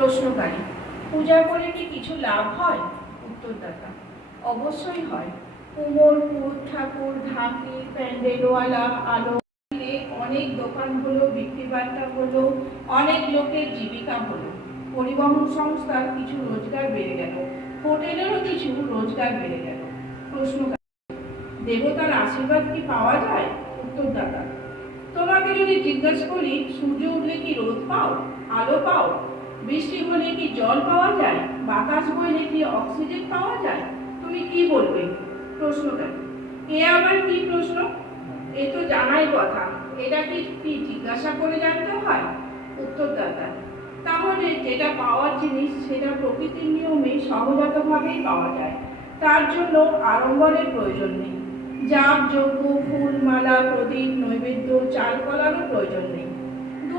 প্রশ্নকারী। পূজা করে কি কিছু লাভ হয়? উত্তরদাতা। অবশ্যই হয়। কুমোর পুর ঠাকুর ঢাকি প্যান্ডেলওয়ালা, আলো অনেক দোকান হলো বিক্রি বার্তা হলো, অনেক লোকের জীবিকা হলো। পরিবহন সংস্থার কিছু রোজগার বেড়ে গেল। হোটেলেরও কিছু রোজগার বেড়ে গেল। প্রশ্নকারী, দেবতার আশীর্বাদ কি পাওয়া যায়? উত্তরদাতা, তোমাকে যদি জিজ্ঞাসা করি, সূর্য উঠলে কি রোদ পাও? আলো পাও? বৃষ্টি হলে কি জল পাওয়া যায়? বাতাস বইলে কি অক্সিজেন পাওয়া যায়? তুমি কি বলবে? প্রশ্নটা এ আবার কি প্রশ্ন? এ তো জানাই কথা। এটা কি কি জিজ্ঞাসা করে জানতে হয়? উত্তরদাতা, তাহলে যেটা পাওয়ার জিনিস সেটা প্রকৃতির নিয়মে সহজাতভাবেই পাওয়া যায়। তার জন্য আড়ম্বরের প্রয়োজন নেই। জাপ যজ্ঞ ফুল মালা প্রদীপ, নৈবেদ্য চাল কলারও প্রয়োজন নেই।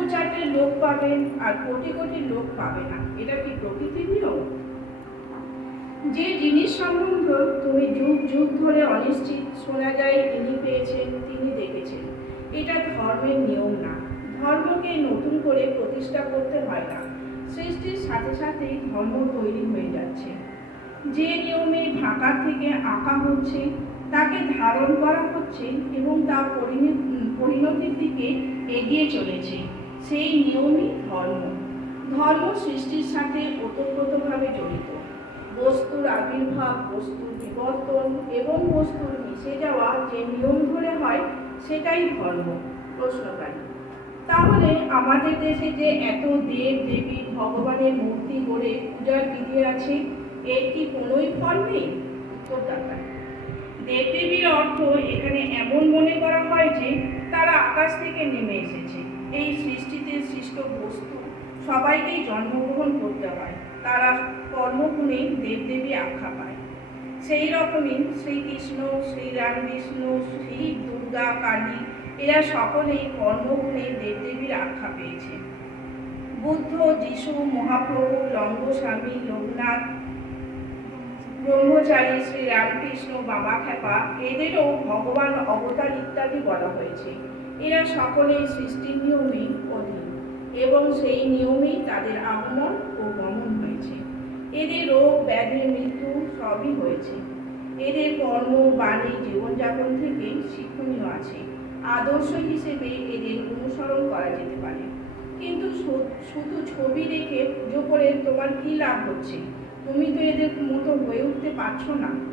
চারটে লোক পাবেন আর কোটি কোটি লোক পাবে না। এটা কি প্রকৃতির নিয়ম? যে জিনিস সম্বন্ধ তুমি যুগ যুগ ধরে অনিশ্চিত, শোনা যায়, ইনি পেয়েছেন, তিনি দেখেছেন। এটা ধর্মের নিয়ম না। ধর্মকে নতুন করে প্রতিষ্ঠা করতে হয় না। সৃষ্টির সাথে সাথেই ধর্ম তৈরি হয়ে যাচ্ছে। যে নিয়মে ঢাকা থেকে আঁকা হচ্ছে, তাকে ধারণ করা হচ্ছে এবং তা পরিণতি- পরিণতির দিকে এগিয়ে চলেছে। সেই নিয়মই ধর্ম। ধর্ম সৃষ্টির সাথে ওতপ্রোতভাবে জড়িত। বস্তুর আবির্ভাব, বস্তুর বিবর্তন এবং বস্তুর মিশে যাওয়া যে নিয়ম ধরে হয়, সেটাই ধর্ম, প্রশ্নকারী। তাহলে আমাদের দেশে যে এত দেব, দেবী, ভগবানের মূর্তি গড়ে পূজার বিধি আছে, এর কি কোনোই ফল নেই? দেবদেবীর অর্থ এখানে এমন মনে করা হয় যে, তারা আকাশ থেকে নেমে এসেছে। এই সৃষ্টিতে সৃষ্ট বস্তু। সবাইকেই জন্মগ্রহণ করতে হয়। তারা কর্মগুণে দেবদেবী আখ্যা পায়। সেই রকমই শ্রীকৃষ্ণ শ্রীরাম বিষ্ণু শ্রী দুর্গা, কালী, এরা সকলেই কর্মগুণে দেবদেবীর আখ্যা পেয়েছে। বুদ্ধ, যিশু, মহাপ্রভু, লঙ্গস্বামী, লোকনাথ, ব্রহ্মচারী শ্রী রামকৃষ্ণ বাবা খেপা এদেরও ভগবান অবতার ইত্যাদি বলা হয়েছে। এরা সকলেই সৃষ্টির নিয়মেই অধীন। এবং সেই নিয়মেই তাদের আগমন ও গমন হয়েছে। এদের রোগ, ব্যাধি, মৃত্যু সবই হয়েছে। এদের কর্ম, বাণী, জীবনযাপন থেকে শিক্ষণীয় আছে। আদর্শ হিসেবে এদের অনুসরণ করা যেতে পারে। কিন্তু শুধু ছবি রেখে পুজো করে তোমার কী লাভ হচ্ছে? তুমি তো এদের মতো হয়ে উঠতে পারছ না।